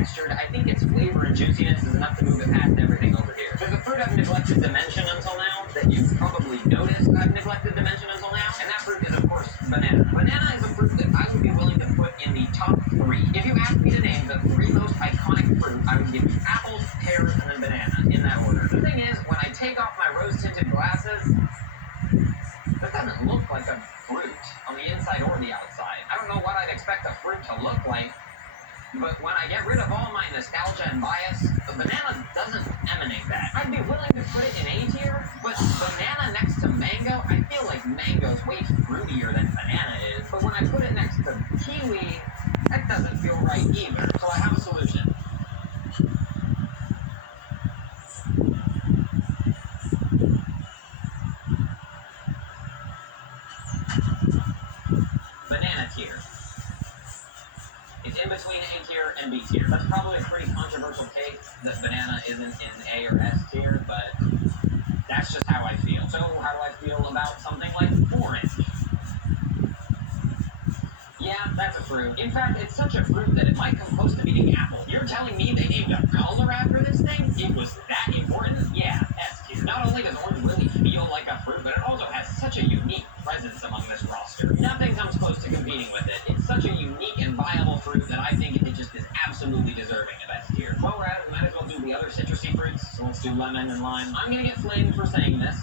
textured. I think its flavor and juiciness is enough to move it past everything over here. There's a fruit I've neglected to mention until now that you've probably noticed I've neglected to mention until now, and that fruit is, of course, banana. Banana is a fruit that I would be willing to put in the top 3. If you asked me to name the 3 most iconic fruit, I would give you apples, pears, and then banana, in that order. The thing is, when I take off my rose-tinted glasses, that doesn't look like a fruit on the inside or the outside. I don't know what I'd expect a fruit to look like, but when I get rid of all my nostalgia and bias, the banana doesn't emanate that. I'd be willing to put it in A tier, but banana next to mango, I feel like mango's way fruitier than banana is. But when I put it next to kiwi, that doesn't feel right either. So I have a solution. Banana tier. It's in between A tier and B tier. That's probably a pretty controversial take that banana isn't in A or S tier, but that's just how I feel. So how do I feel about something like orange? Yeah, that's a fruit. In fact, it's such a fruit that it might come close to beating apple. You're telling me they named a color after this thing? It was that important? Yeah, S tier. Not only does orange really feel like a fruit, but it also has such a unique presence among this roster. Nothing comes close to competing with it. It's such a unique and viable fruit that I think it just is absolutely deserving of S tier. While we're at it, we might as well do the other citrusy fruits. So let's do lemon and lime. I'm gonna get flamed for saying this,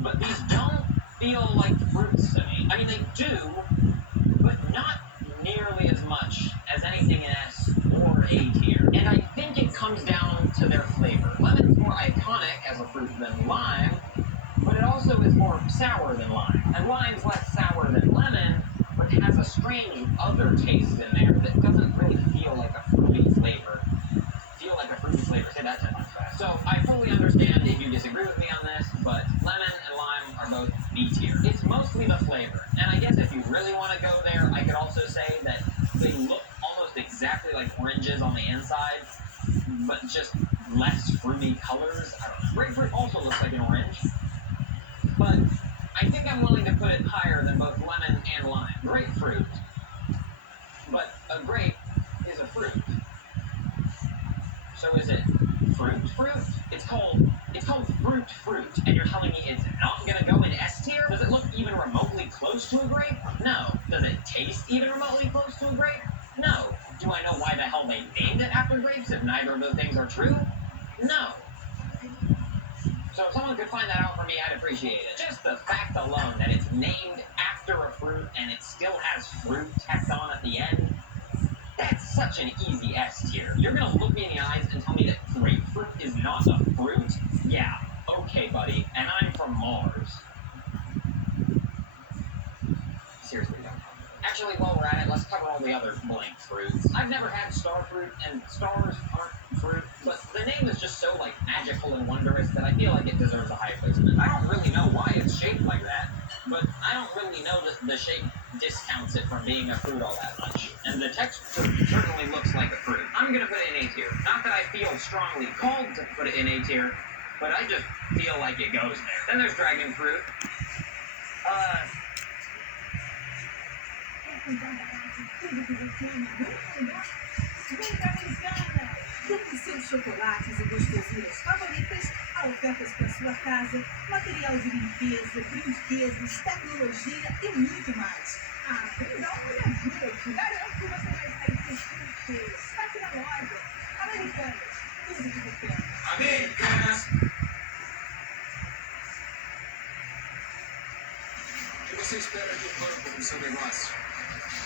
but these don't feel like fruits to me. I mean, they do, but not nearly as much as anything in S or A tier. And I think it comes down to their flavor. Lemon's more iconic as a fruit than lime, but it also is more sour than lime. And lime's less sour than lemon, but it has a strange other taste in there that doesn't really feel like a fruity flavor. Say that 10 times fast. So I fully understand if you disagree with me on this, but lemon and lime are both B tier. It's mostly the flavor. And I guess if you really want to go there, I could also say that they look almost exactly like oranges on the inside, but just less fruity colors. I don't know. Grapefruit also looks like an orange, but I think I'm willing to put it higher than both lemon and lime. Grapefruit, but a grape is a fruit. So is it fruit? It's called fruit, and you're telling me it's not gonna go in S tier? Does it look even remotely close to a grape? No. Does it taste even remotely close to a grape? No. Do I know why the hell they named it after grapes if neither of those things are true? No. So if someone could find that out for me, I'd appreciate it. Just the fact alone that it's named after a fruit and it still has fruit tacked on at the end, that's such an easy S tier. You're gonna look me in the eyes and tell me that grapefruit is not a fruit? Yeah, okay, buddy. And I'm from Mars. Seriously, don't. Actually, while we're at it, let's cover all the other blank fruits. I've never had star fruit, and stars aren't fruit, but the name is just so, magical and wondrous that I feel like it deserves a high placement. I don't really know why it's shaped like that, but I don't really know that the shape discounts it from being a fruit all that much. And the texture certainly looks like a fruit. I'm gonna put it in A tier. Not that I feel strongly called to put it in A tier, but I just feel like it goes there. Then there's dragon fruit. Compre seus chocolates e gostosuras favoritas a ofertas para sua casa, material de limpeza, brinquedos, tecnologia e muito mais. Vem dar uma olhadinha aqui. Garanto que você vai sair feliz. Está aqui na loja. Americanas. Tudo que você quer. Americanas! O que você espera de um banco para o seu negócio?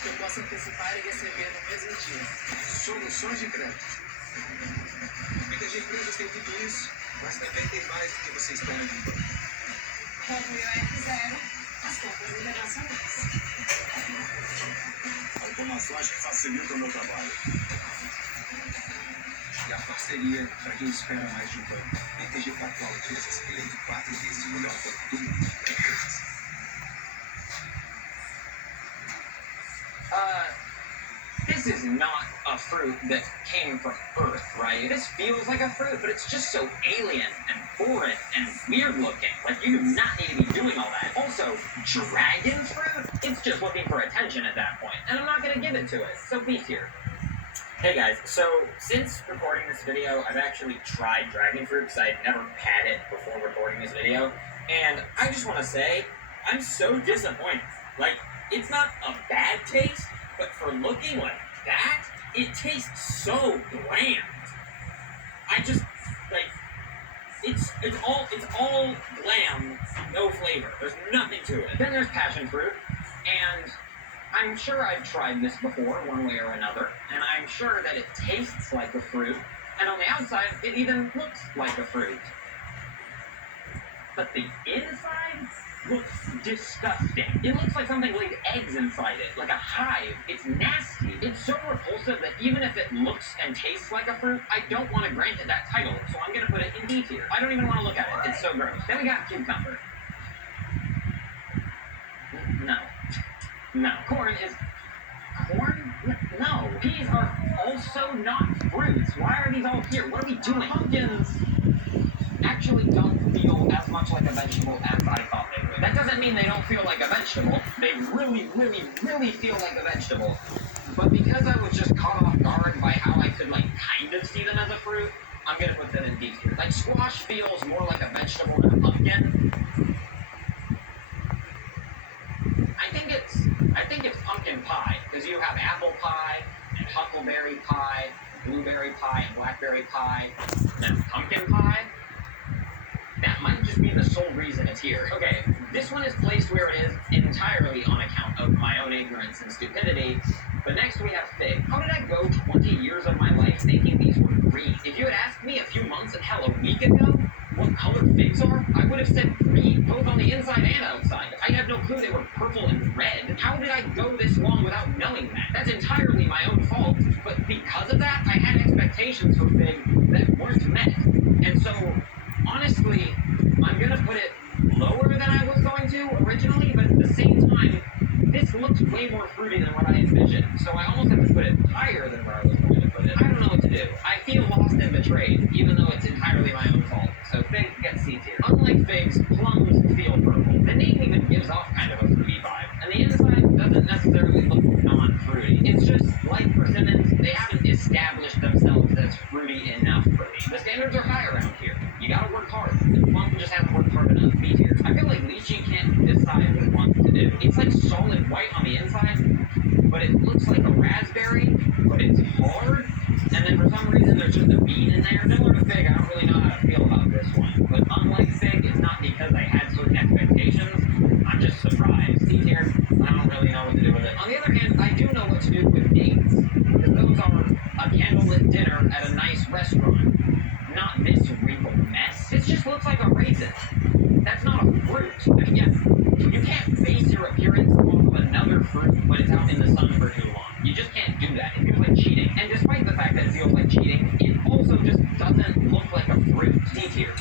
Que eu possa antecipar e receber no mesmo dia. Soluções de crédito. Muitas empresas têm tudo isso, mas também tem mais do que você espera de um banco. Com o IOF0, as compras internacionais. Automações que facilitam o meu trabalho. E a parceria para quem espera mais de um banco. BTG Pactual Empresas, eleito 4 vezes o melhor banco do mundo para empresas. This is not a fruit that came from Earth, right? This feels like a fruit, but it's just so alien and foreign and weird looking. Like, you do not need to be doing all that. Also, dragon fruit? It's just looking for attention at that point, and I'm not gonna give it to it. So B tier. Hey guys, so since recording this video, I've actually tried dragon fruit because I'd never had it before recording this video, and I just want to say, I'm so disappointed. Like, it's not a bad taste, but for looking like that, it tastes so bland. I just, like, it's all bland, no flavor. There's nothing to it. Then there's passion fruit, and I'm sure I've tried this before, one way or another, and I'm sure that it tastes like a fruit, and on the outside, it even looks like a fruit. But the inside looks disgusting. It looks like something laid eggs inside it, like a hive. It's nasty. It's so repulsive that even if it looks and tastes like a fruit, I don't want to grant it that title, so I'm going to put it in D tier. I don't even want to look at it. It's so gross. Then we got cucumber. No. No. Corn? No. Peas are also not fruits. Why are these all here? What are we doing? Pumpkins actually don't feel as much like a vegetable as I thought they would. That doesn't mean they don't feel like a vegetable. They really, really, really feel like a vegetable. But because I was just caught off guard by how I could, kind of see them as a fruit, I'm gonna put them in D tier. Like, squash feels more like a vegetable than a pumpkin. I think it's pumpkin pie, because you have apple pie, and huckleberry pie, blueberry pie, and blackberry pie. Now, pumpkin pie? That might just be the sole reason it's here. Okay, this one is placed where it is entirely on account of my own ignorance and stupidity. But next we have fig. How did I go 20 years of my life thinking these were green? If you had asked me a few months and hell, a week ago what color figs are, I would have said green, both on the inside and outside. I had no clue they were purple and red. How did I go this long without knowing that? That's entirely my own fault, but because of that, I had expectations for fig that weren't met. And so, honestly, I'm gonna put it lower than I was going to originally, but at the same time, this looks way more fruity than what I envisioned, so I almost have to put it higher than where I was going to put it. I don't know what to do. I feel lost and betrayed, even though it's entirely my own fault. So fig gets C tier. Unlike figs, plums feel purple. The name even gives off kind of a fruity vibe, and the inside doesn't necessarily look non-fruity. It's just, like persimmons, they haven't established themselves as fruity enough for me. The standards are high around here. You gotta work hard. The plum just hasn't worked hard enough. B tier. I feel like lychee can't decide what it wants to do. It's like solid white on the inside, but it looks like a raspberry, but it's hard, and then for some reason there's just a bean in there. Similar to fig, I don't really know how to feel about this one, but unlike fig, it's not because I had certain expectations. I'm just surprised. C tier, I don't really know what to do with it. On the other hand, I do know what to do with dates, because those are a candlelit dinner at a nice restaurant. Not this wrinkled mess. It just looks like a raisin. That's not a fruit. I mean, yeah, you can't base your appearance off of another fruit when it's out in the sun for too long. You just can't do that. It feels like cheating. And despite the fact that it feels like cheating, it also just doesn't look like a fruit. D tier.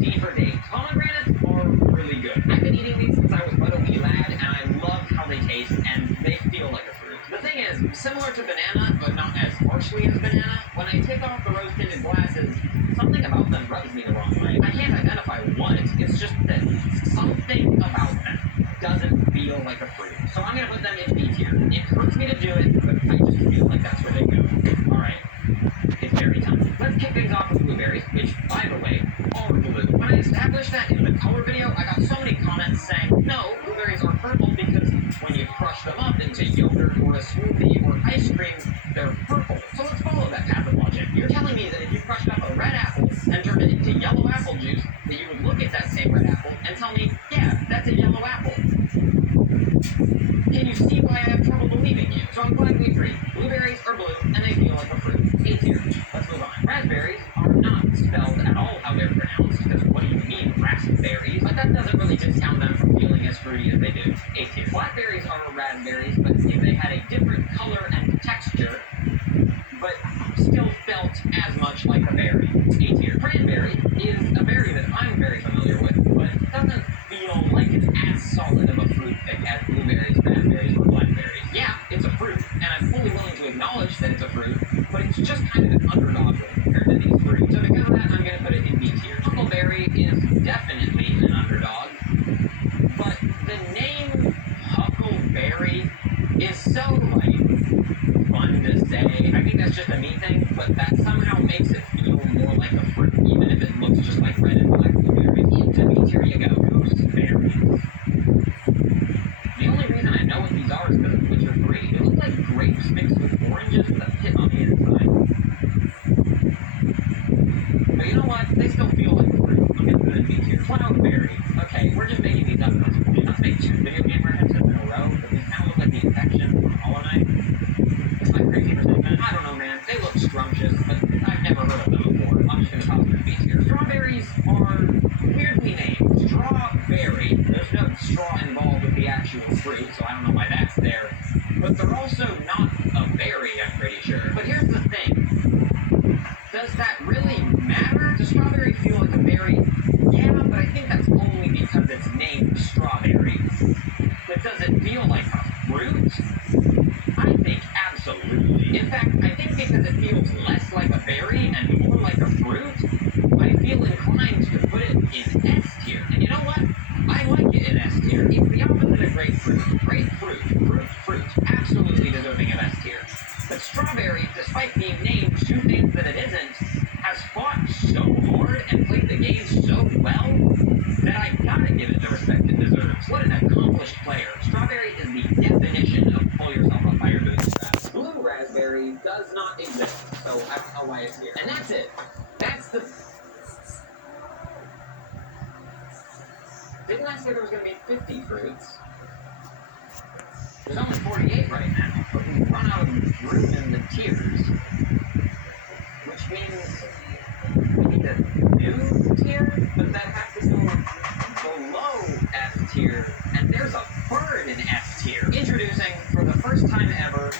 D for dates. Pomegranates are really good. I've been eating these since I was but a wee lad, and I love how they taste, and they feel like a fruit. The thing is, similar to banana, but not as harshly as banana, when I take off the rose-tinted glasses, something about them rubs me the wrong way. I can't identify what, it's just that something about them doesn't feel like a fruit. So I'm gonna put them in B tier. It hurts me to do it, but I just feel like that's where they go. Alright, it's berry time. Let's kick things off with blueberries, which, by the way, are blue. When I established that in the color video, I got so many comments saying, no, blueberries are purple because when you crush them up into yogurt or a smoothie or ice cream, they're purple. So let's follow that path of logic. You're telling me that if you crushed up a red apple and turned it into yellow apple juice, that you would look at that same red apple and tell me, yeah, that's a yellow apple. Can you see why I have trouble believing you? So I'm glad we agree. Blueberries are blue, and they feel like a fruit. A tier. Let's move on. Raspberries are not spelled at all how they're pronounced, because what do you mean, raspberries? But that doesn't really discount them from feeling as fruity as they do. A tier. Blackberries are raspberries, but if they had a different color and texture, but still felt as much like a berry. A tier. Cranberry is a berry that I'm very familiar with, but doesn't feel like it's as solid of a fruit pick as blueberries, raspberries, or blackberries. Yeah, it's a fruit, and I'm fully willing to acknowledge that it's a fruit, but it's just kind of an underdog when compared to these fruits. So because of that, I'm going to put it in B tier. Huckleberry is definitely an underdog, but the name Huckleberry is so, fun to say. I think that's just a neat but that somehow makes it feel more like a fruit, even if it looks just like red and black blueberries. Here you go, gooseberries. The only reason I know what these are is because of picture 3. They look like grapes mixed with oranges with a pit on the inside. But you know what? They still feel like fruit. I'm gonna put it in here. Cloudberry. Okay, we're just making these up at this point. Not to make 2 video game references in a row, but these kind of look like the infection from Hollow Knight. Is my crazy for saying that? I don't know, man. They look scrumptious, but I've never heard of them before. I'm just gonna toss them in here. Strawberries are weirdly named. Strawberry. There's no straw involved with the actual fruit, so I don't know why that's there. But they're also not a berry, I'm pretty sure. But here's the thing. Does that really matter? Does strawberry feel like a berry? Yeah, but I think that's only because it's named strawberry. But does it feel like a fruit? I think absolutely. In fact, I think because it feels less like a berry and more like a fruit, I feel inclined to put it in S tier. And you know what? I like it in S tier. It's the opposite of grapefruit. Grapefruit, fruit, absolutely deserving of S tier. But strawberry, despite being named 2 things that it isn't, has fought so hard and played the game so well that I gotta give it the respect it deserves. What an accomplished player. Strawberry is the definition of pull yourself up by your bootstraps. Blue raspberry does not exist, so I don't know why it's here. And that's it. That's the... Didn't I say there was going to be 50 fruits? There's only 48 right now, but we've run out of room in the tiers. Which means we need a new tier, but that has to go below F tier, and there's a bird in F tier. Introducing, for the first time ever,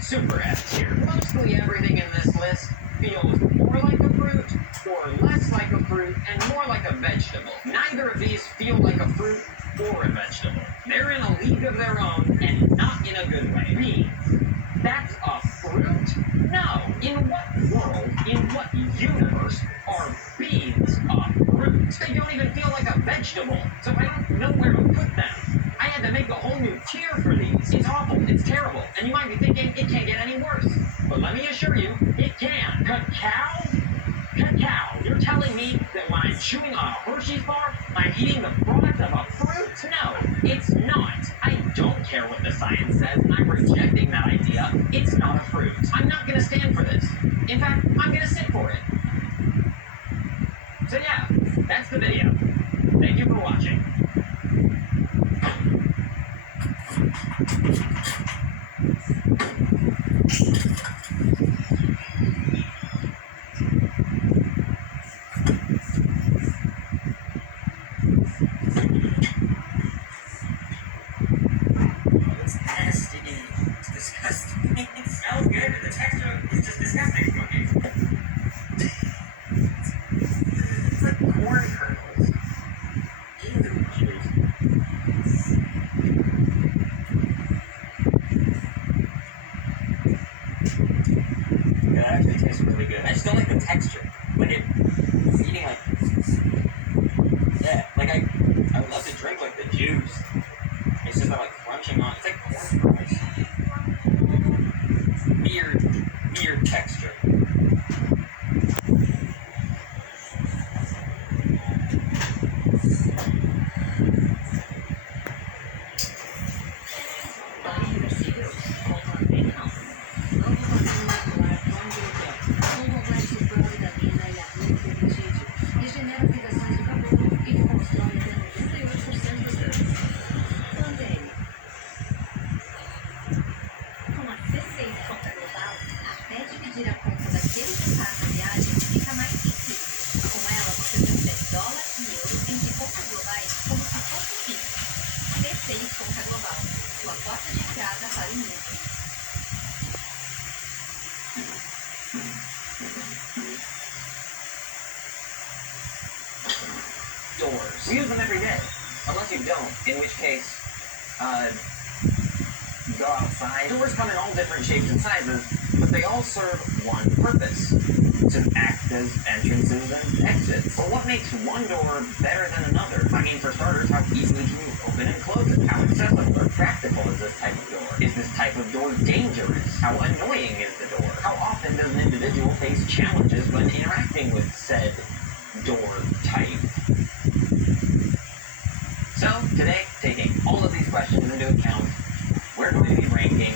Super F tier. Mostly everything in this list feels more like a fruit, or less like a fruit, and more like a vegetable. Neither of these feel like a fruit or a vegetable. They're in a league of their own, and not in a good way. Beans. That's a fruit? No. In what world, in what universe, are beans a fruit? They don't even feel like a vegetable, so I don't know where to put them. I had to make a whole new tier for these. It's awful. It's terrible. And you might be thinking, it can't get any worse. But let me assure you, it can. Cacao? Cacao. You're telling me that when I'm chewing on a Hershey's bar, I'm eating the product of a fruit? No, it's not. I don't care what the science says. I'm rejecting that idea. It's not a fruit. I'm not going to stand for this. In fact, I'm going to sit for it. So yeah, that's the video. Thank you for watching. It's nasty. It's disgusting. It smells good, but the texture is just disgusting looking. It's like corn kernels. Ew, juice. It actually tastes really good. I just don't like the texture. Like it's eating like, yeah, like I would love to drink like the juice. It's just like crunching on. It's like corn kernels. Weird texture. Doors. We use them every day. Unless you don't, in which case, you go outside. Doors come in all different shapes and sizes, but they all serve one purpose: to act as entrances and exits. But what makes one door better than another? I mean, for starters, how easily can you open and close it? How accessible or practical is this type of door? Is this type of door dangerous? How annoying is the door? How often does an individual face challenges when interacting with said door type. So today, taking all of these questions into account, we're going to be ranking